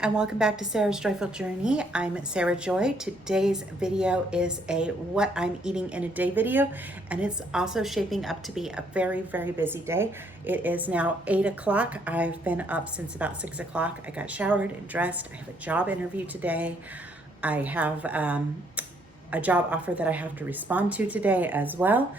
and welcome back to Sarah's Joyful Journey. I'm Sarah Joy. Today's video is a what I'm eating in a day video, and it's also shaping up to be a very, very busy day. It is now 8 o'clock. I've been up since about 6 o'clock. I got showered and dressed. I have a job interview today. I have a job offer that I have to respond to today as well.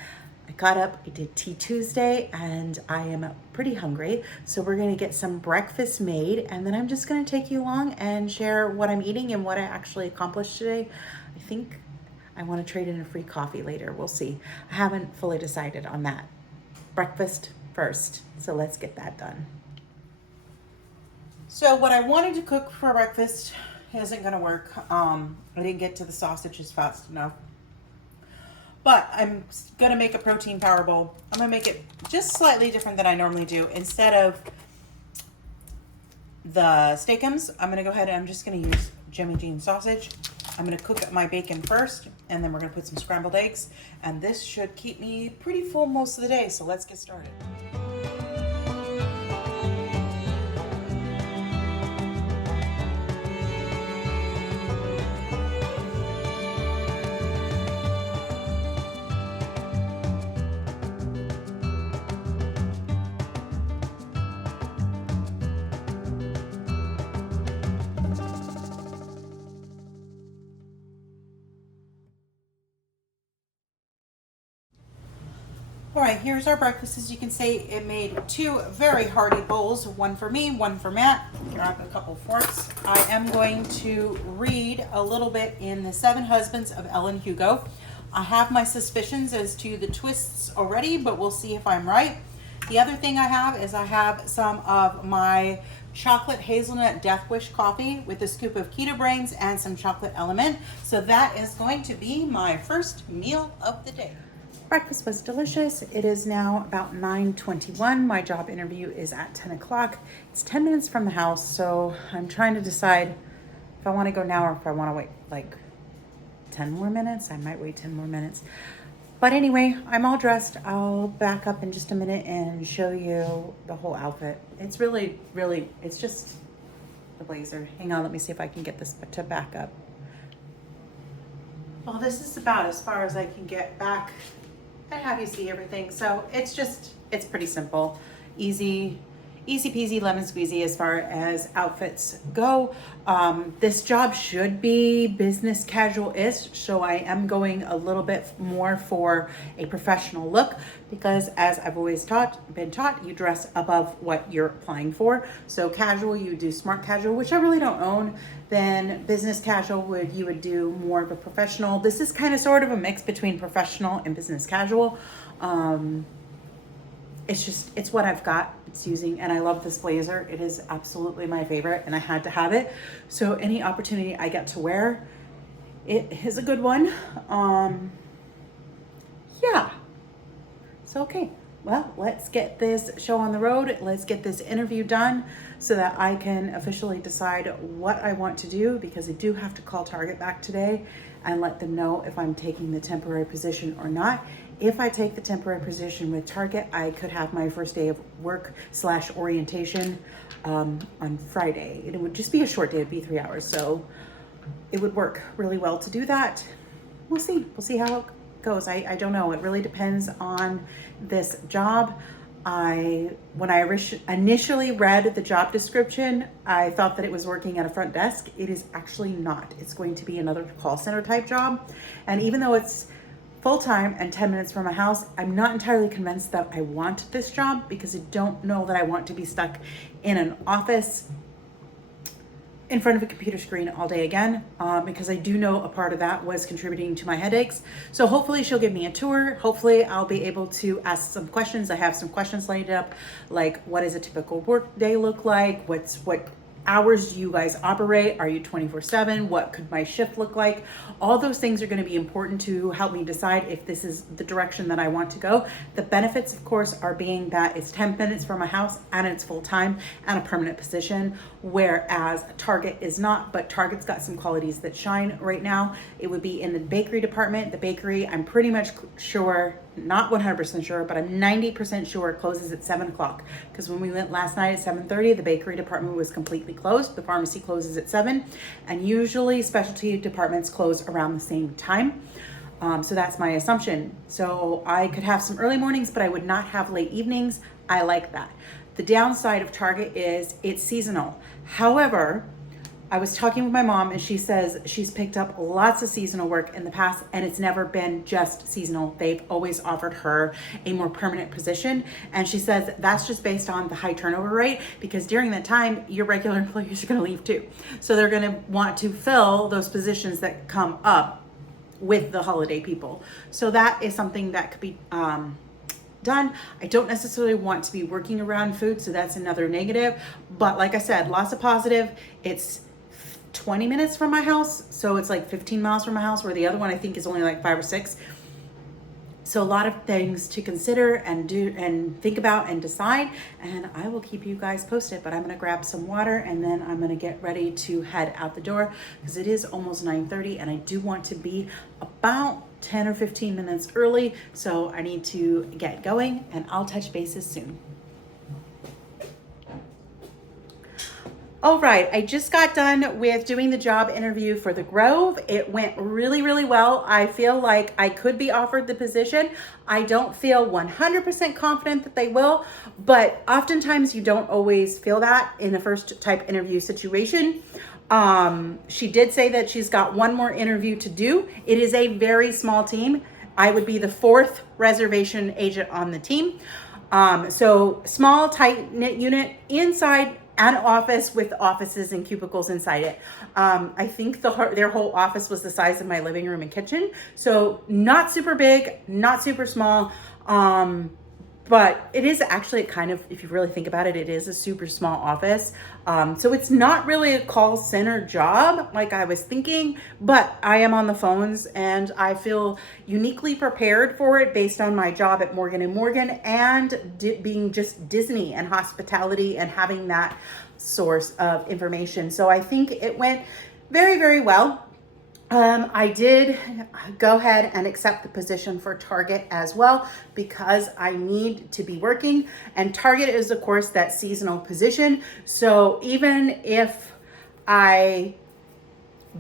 I got up, I did Tea Tuesday, and I am pretty hungry. So we're gonna get some breakfast made, and then I'm just gonna take you along and share what I'm eating and what I actually accomplished today. I think I wanna trade in a free coffee later, we'll see. I haven't fully decided on that. Breakfast first, so let's get that done. So what I wanted to cook for breakfast isn't gonna work. I didn't get to the sausages fast enough. But I'm gonna make a protein power bowl. I'm gonna make it just slightly different than I normally do. Instead of the steakums, I'm gonna go ahead and I'm just gonna use Jimmy Dean sausage. I'm gonna cook up my bacon first, and then we're gonna put some scrambled eggs. And this should keep me pretty full most of the day, so let's get started. All right, here's our breakfast. As you can see, it made two very hearty bowls, one for me, one for Matt. Grab a couple forks. I am going to read a little bit in The Seven Husbands of Ellen Hugo. I have my suspicions as to the twists already, but we'll see if I'm right. The other thing I have is I have some of my chocolate hazelnut Death Wish coffee with a scoop of Keto Brains and some chocolate element. So that is going to be my first meal of the day. Breakfast was delicious. It is now about 9:21. My job interview is at 10 o'clock. It's 10 minutes from the house, so I'm trying to decide if I want to go now or if I want to wait like 10 more minutes. I might wait 10 more minutes. But anyway, I'm all dressed. I'll back up in just a minute and show you the whole outfit. It's really, it's just the blazer. Hang on, let me see if I can get this to back up. Well, this is about as far as I can get back and have you see everything. So it's pretty simple, easy peasy lemon squeezy as far as outfits go. This job should be business casual-ish, so I am going a little bit more for a professional look because, as I've always been taught, you dress above what you're applying for. So casual, you do smart casual, which I really don't own. Then business casual, you would do more of a professional. This is kind of sort of a mix between professional and business casual. It's what I've got, it's using, and I love this blazer. It is absolutely my favorite, and I had to have it. So any opportunity I get to wear, it is a good one. Yeah. So, okay. Well, let's get this show on the road. Let's get this interview done so that I can officially decide what I want to do, because I do have to call Target back today and let them know if I'm taking the temporary position or not. If I take the temporary position with Target, I could have my first day of work / orientation on Friday. It would just be a short day, it'd be 3 hours. So it would work really well to do that. We'll see how it goes. I don't know. It really depends on this job. When I initially read the job description, I thought that it was working at a front desk. It is actually not. It's going to be another call center type job. And even though it's full-time and 10 minutes from my house, I'm not entirely convinced that I want this job, because I don't know that I want to be stuck in an office in front of a computer screen all day again, because I do know a part of that was contributing to my headaches. So hopefully she'll give me a tour. Hopefully I'll be able to ask some questions. I have some questions lined up, like what does a typical work day look like? What hours do you guys operate? Are you 24/7? What could my shift look like? All those things are going to be important to help me decide if this is the direction that I want to go. The benefits, of course, are being that it's 10 minutes from my house and it's full-time and a permanent position, whereas Target is not, but Target's got some qualities that shine right now. It would be in the bakery department. The bakery, I'm pretty much sure not 100% sure, but I'm 90% sure it closes at 7 o'clock. Because when we went last night at 7:30, the bakery department was completely closed. The pharmacy closes at 7, and usually specialty departments close around the same time. So that's my assumption. So I could have some early mornings, but I would not have late evenings. I like that. The downside of Target is it's seasonal. However, I was talking with my mom and she says she's picked up lots of seasonal work in the past and it's never been just seasonal. They've always offered her a more permanent position. And she says that's just based on the high turnover rate, because during that time, your regular employees are going to leave too. So they're going to want to fill those positions that come up with the holiday people. So that is something that could be done. I don't necessarily want to be working around food, so that's another negative. But like I said, lots of positive. It's 20 minutes from my house, so it's like 15 miles from my house, where the other one I think is only like 5 or 6. So a lot of things to consider and do and think about and decide, and I will keep you guys posted. But I'm gonna grab some water and then I'm gonna get ready to head out the door, because it is almost 9:30 and I do want to be about 10 or 15 minutes early, so I need to get going, and I'll touch bases soon. All right, I just got done with doing the job interview for the Grove. It went really, really well. I feel like I could be offered the position. I don't feel 100% confident that they will, but oftentimes you don't always feel that in the first type interview situation. She did say that she's got one more interview to do. It is a very small team. I would be the 4th reservation agent on the team. So small, tight knit unit inside an office with offices and cubicles inside it. I think their whole office was the size of my living room and kitchen. So not super big, not super small. But it is actually kind of, if you really think about it, it is a super small office. So it's not really a call center job like I was thinking, but I am on the phones and I feel uniquely prepared for it based on my job at Morgan & Morgan and being just Disney and hospitality and having that source of information. So I think it went very, very well. I did go ahead and accept the position for Target as well, because I need to be working, and Target is of course that seasonal position. So even if I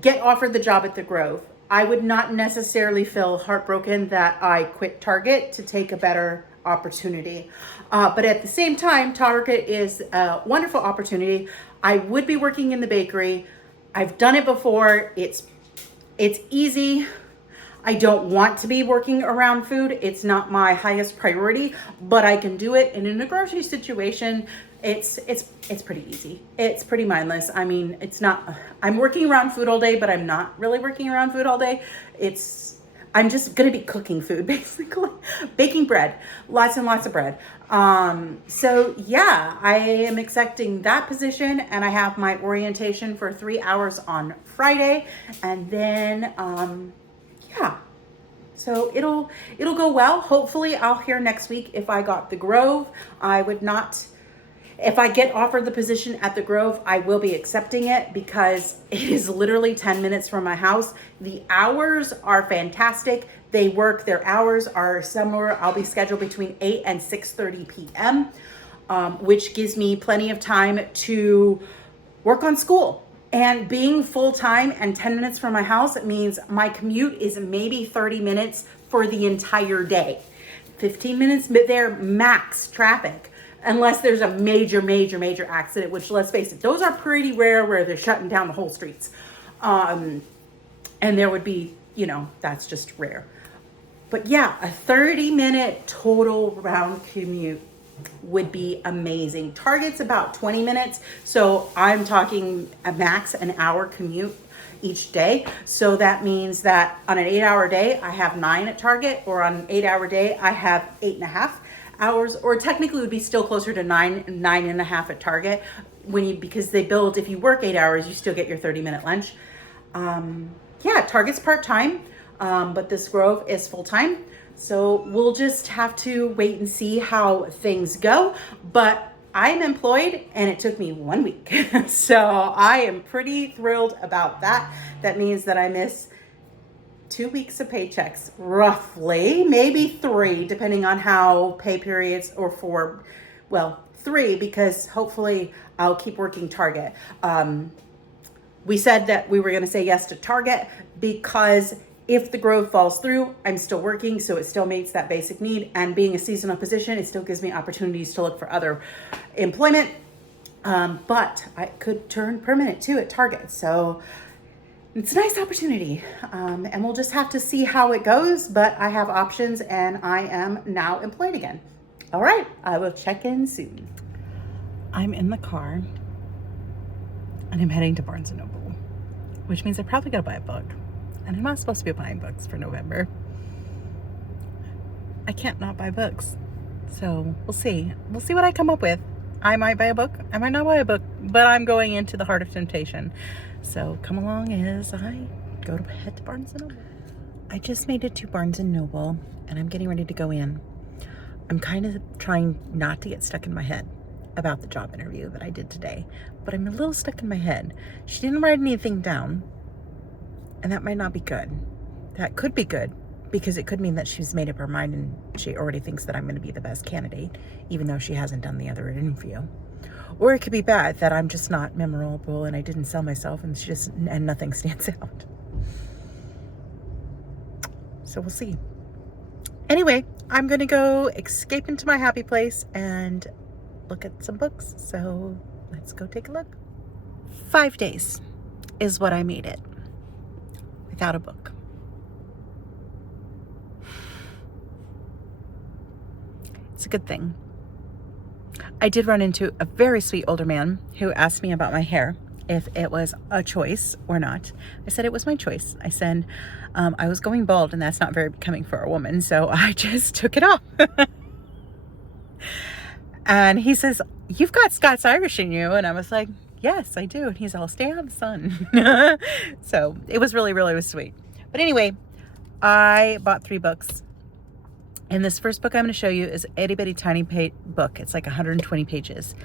get offered the job at the Grove, I would not necessarily feel heartbroken that I quit Target to take a better opportunity. But at the same time, Target is a wonderful opportunity. I would be working in the bakery. I've done it before. It's easy. I don't want to be working around food. It's not my highest priority, but I can do it. And in a grocery situation, it's pretty easy. It's pretty mindless. I mean, it's not, I'm working around food all day, but I'm not really working around food all day. I'm just gonna be cooking food, basically. Baking bread, lots and lots of bread. So yeah, I am accepting that position, and I have my orientation for 3 hours on Friday, and then yeah, so it'll go well. Hopefully I'll hear next week if I got the Grove. If I get offered the position at the Grove, I will be accepting it, because it is literally 10 minutes from my house. The hours are fantastic. Their hours are somewhere, I'll be scheduled between 8 and 6:30 p.m., which gives me plenty of time to work on school. And being full-time and 10 minutes from my house, it means my commute is maybe 30 minutes for the entire day. 15 minutes there, max traffic. Unless there's a major accident, which, let's face it, those are pretty rare, where they're shutting down the whole streets. And there would be, that's just rare. But yeah, a 30-minute total round commute would be amazing. Target's about 20 minutes. So I'm talking a max an hour commute each day. So that means that on an 8-hour day, I have 9 at Target, or on an 8-hour day, I have 8.5 hours, or technically would be still closer to 9.5 at Target, because they build, if you work 8 hours, you still get your 30-minute lunch. Yeah, Target's part-time, but this Grove is full-time. So we'll just have to wait and see how things go. But I'm employed and it took me 1 week. So I am pretty thrilled about that. That means that I miss 2 weeks of paychecks, roughly, maybe 3, depending on how pay periods, or 4, well, 3, because hopefully I'll keep working Target. We said that we were going to say yes to Target because if the growth falls through, I'm still working, so it still meets that basic need. And being a seasonal position, it still gives me opportunities to look for other employment. But I could turn permanent too at Target. So it's a nice opportunity. And we'll just have to see how it goes. But I have options and I am now employed again. All right, I will check in soon. I'm in the car and I'm heading to Barnes & Noble, which means I probably gotta buy a book. And I'm not supposed to be buying books for November. I can't not buy books. So we'll see. We'll see what I come up with. I might buy a book. I might not buy a book, but I'm going into the heart of temptation. So come along as I head to Barnes & Noble. I just made it to Barnes & Noble and I'm getting ready to go in. I'm kind of trying not to get stuck in my head about the job interview that I did today, but I'm a little stuck in my head. She didn't write anything down, and that might not be good. That could be good, because it could mean that she's made up her mind and she already thinks that I'm going to be the best candidate, even though she hasn't done the other interview. Or it could be bad, that I'm just not memorable and I didn't sell myself and nothing stands out. So we'll see. Anyway, I'm going to go escape into my happy place and look at some books. So let's go take a look. 5 days is what I made it without a book. It's a good thing. I did run into a very sweet older man who asked me about my hair, if it was a choice or not. I said it was my choice. I said I was going bald and that's not very becoming for a woman, so I just took it off. And he says, "You've got Scots Irish in you." And I was like, "Yes, I do." And he's all, "Stay out of the sun." So it was really, really sweet. But anyway, I bought 3 books. And this first book I'm going to show you is an itty bitty tiny book. It's like 120 pages.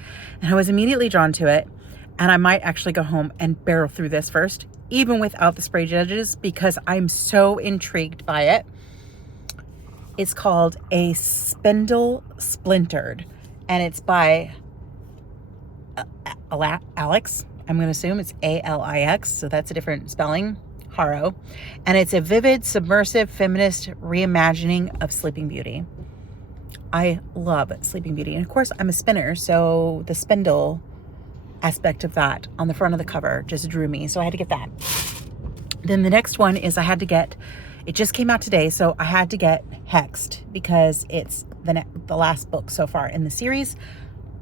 And I was immediately drawn to it. And I might actually go home and barrel through this first, even without the sprayed edges, because I'm so intrigued by it. It's called A Spindle Splintered. And it's by Alix. I'm going to assume it's Alix. So that's a different spelling. Haro. And it's a vivid, submersive, feminist reimagining of Sleeping Beauty. I love Sleeping Beauty. And of course, I'm a spinner. So the spindle aspect of that on the front of the cover just drew me. So I had to get that. Then the next one is it just came out today. So I had to get Hexed because it's the last book so far in the series.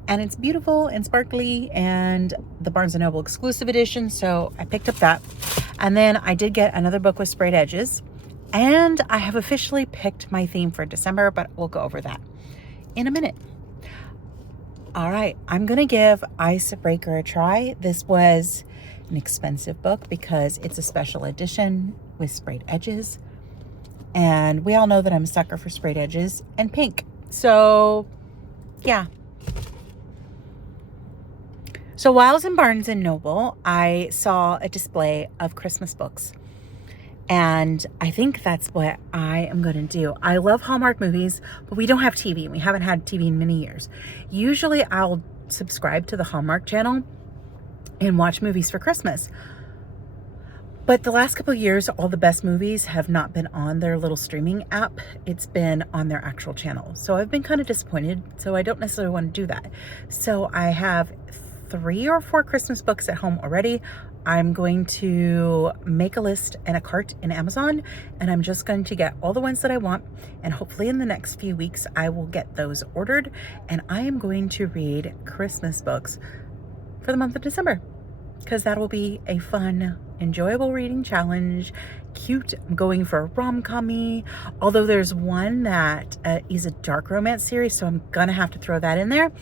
And it's beautiful and sparkly and the Barnes & Noble exclusive edition. So I picked up that. And then I did get another book with sprayed edges. And I have officially picked my theme for December, but we'll go over that in a minute. All right, I'm going to give Icebreaker a try. This was an expensive book because it's a special edition with sprayed edges. And we all know that I'm a sucker for sprayed edges and pink. So, yeah. So while I was in Barnes & Noble, I saw a display of Christmas books. And I think that's what I am going to do. I love Hallmark movies, but we don't have TV. We haven't had TV in many years. Usually I'll subscribe to the Hallmark channel and watch movies for Christmas. But the last couple of years, all the best movies have not been on their little streaming app. It's been on their actual channel. So I've been kind of disappointed. So I don't necessarily want to do that. So I have 3 or 4 Christmas books at home already. I'm going to make a list and a cart in Amazon, and I'm just going to get all the ones that I want. And hopefully in the next few weeks, I will get those ordered. And I am going to read Christmas books for the month of December, because that will be a fun, enjoyable reading challenge. Cute. I'm going for a rom-com-y, although there's one that is a dark romance series, so I'm gonna have to throw that in there.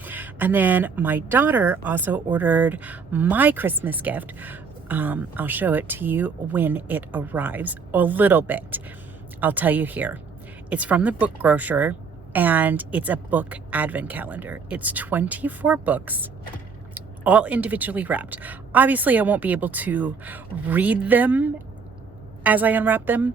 And then my daughter also ordered my Christmas gift. I'll show it to you when it arrives a little bit. I'll tell you here. It's from the Book Grocer, and it's a book advent calendar. It's 24 books, all individually wrapped. Obviously, I won't be able to read them as I unwrap them,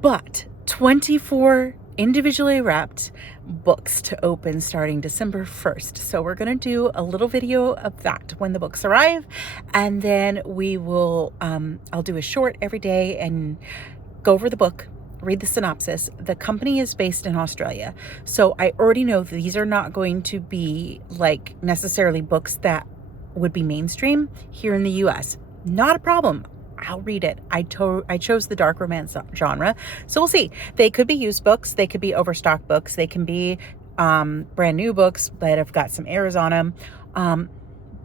but 24 individually wrapped books to open starting December 1st. So we're going to do a little video of that when the books arrive, and then we will I'll do a short every day and go over the book, read the synopsis. The company is based in Australia, so I already know these are not going to be like necessarily books that would be mainstream here in the US. Not a problem. I'll read it. I chose the dark romance genre. So we'll see. They could be used books. They could be overstock books. They can be brand new books that have got some errors on them.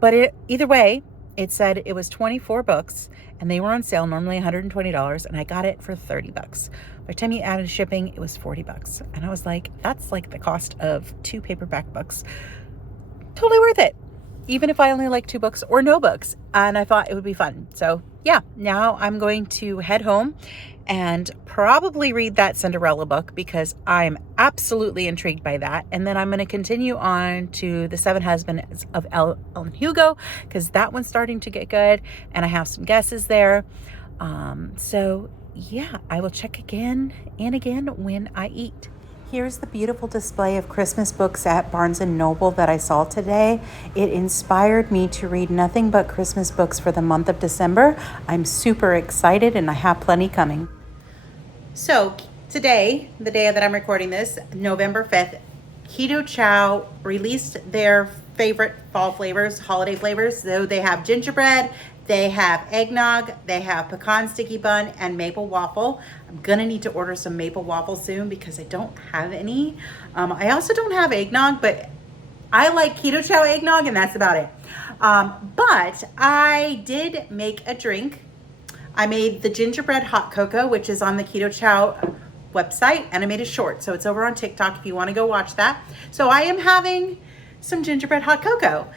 But either way, it said it was 24 books and they were on sale, normally $120, and I got it for 30 bucks. By the time you added shipping, it was 40 bucks. And I was like, that's like the cost of 2 paperback books. Totally worth it. Even if I only like 2 books or no books. And I thought it would be fun. So yeah, now I'm going to head home and probably read that Cinderella book because I'm absolutely intrigued by that. And then I'm going to continue on to The Seven Husbands of Ellen Hugo because that one's starting to get good and I have some guesses there. So yeah, I will check again and again when I eat. Here's the beautiful display of Christmas books at Barnes & Noble that I saw today. It inspired me to read nothing but Christmas books for the month of December. I'm super excited and I have plenty coming. So today, the day that I'm recording this, November 5th, Keto Chow released their favorite fall flavors, holiday flavors. So they have gingerbread, they have eggnog, they have pecan sticky bun, and maple waffle. I'm gonna need to order some maple waffle soon because I don't have any. I also don't have eggnog, but I like Keto Chow eggnog and that's about it. But I did make a drink. I made the gingerbread hot cocoa, which is on the Keto Chow website, and I made a short. So it's over on TikTok if you wanna go watch that. So I am having some gingerbread hot cocoa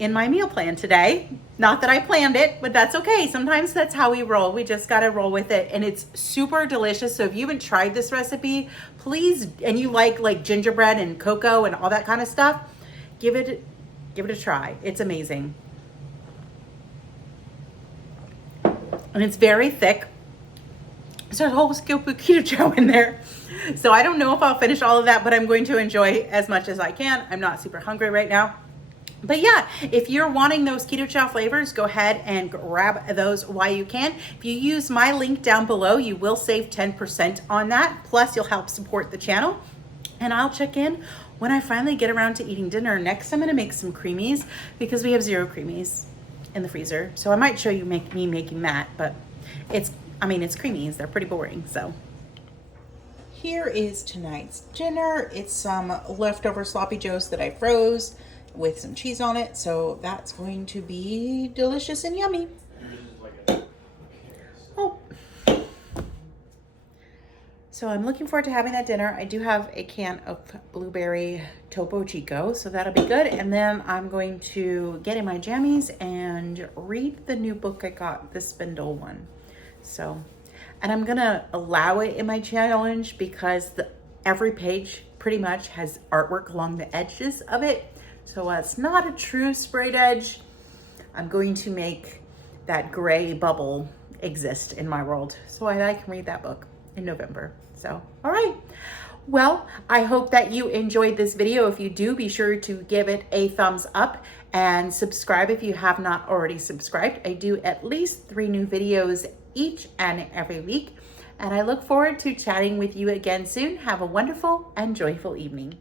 in my meal plan today. Not that I planned it, but that's okay. Sometimes that's how we roll. We just gotta roll with it, and it's super delicious. So if you haven't tried this recipe, please, and you like gingerbread and cocoa and all that kind of stuff, give it a try. It's amazing. And it's very thick. There's a whole scoop of Keto Chow in there. So I don't know if I'll finish all of that, but I'm going to enjoy as much as I can. I'm not super hungry right now. But yeah, if you're wanting those Keto Chow flavors, go ahead and grab those while you can. If you use my link down below, you will save 10% on that. Plus, you'll help support the channel. And I'll check in when I finally get around to eating dinner. Next, I'm gonna make some creamies because we have 0 creamies in the freezer. So I might show you me making that, but it's creamies. They're pretty boring, so. Here is tonight's dinner. It's some leftover sloppy joes that I froze with some cheese on it, so that's going to be delicious and yummy. Oh, so I'm looking forward to having that dinner. I do have a can of blueberry Topo Chico, so that'll be good. And then I'm going to get in my jammies and read the new book I got, the Spindle one. So, and I'm gonna allow it in my challenge because every page pretty much has artwork along the edges of it. So it's not a true sprayed edge. I'm going to make that gray bubble exist in my world so I can read that book in November. So, all right. Well, I hope that you enjoyed this video. If you do, be sure to give it a thumbs up and subscribe if you have not already subscribed. I do at least 3 new videos each and every week. And I look forward to chatting with you again soon. Have a wonderful and joyful evening.